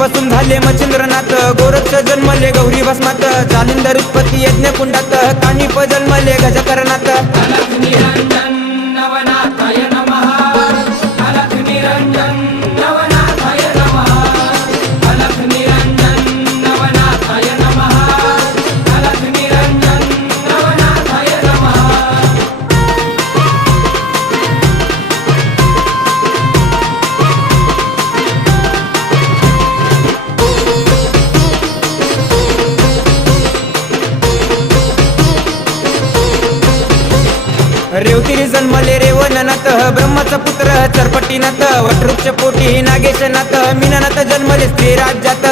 पासून झाले मच्छिंद्रनाथ, गोरक्ष जन्मले गौरी भस्मात, जालिंदर उत्पत्ती यज्ञ कुंडात, कानिप जन्मले गजकरणात. अलख निरंजन नवनाथाय नमः, अलख निरंजन नवनाथाय नमः, अलख निरंजन नवनाथाय नमः, अलख निरंजन नवनाथाय नमः. रेवतिरी जन्मले रेवणनाथ, ब्रह्माचा पुत्र चरपटीनाथ, वटवृक्ष पोटी नागेशनाथ, मीननाथ जन्मले स्त्री राज्यात.